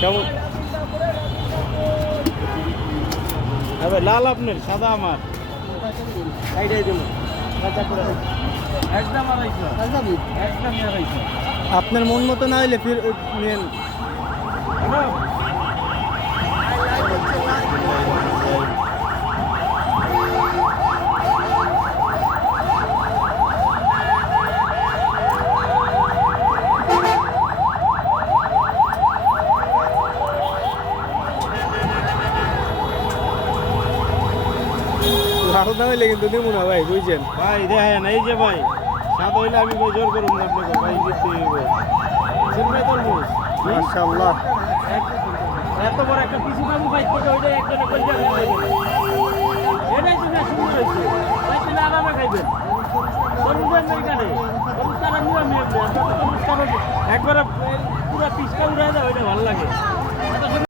কেমন? হ্যাঁ লাল আপনার, সাদা আমার। আপনার মন মতো না হইলে ফির নেন। লাল না হইলে কিন্তু নেবো না ভাই, বুঝছেন ভাই। দেখেন এই যে ভাই, সাদা হইলে আমি ভাই জোর করুন না আপনাকে ভাই, দিতে হইবে। তরমুজ মাশাআল্লাহ, এত বড় একটা পিসি বাবু ভাই করে ওইটা একজনে কই যাবে, এটাই তুমি সুন্দর হইছে ভাই, তুমি আলাদা খাইবেন। তরমুজের নাই কাটে, তরমুজ তারা নিয়ম নিয়ম তরমুজ একবারে পুরো পিসটা উড়ায় দাও, এটা ভালো লাগে।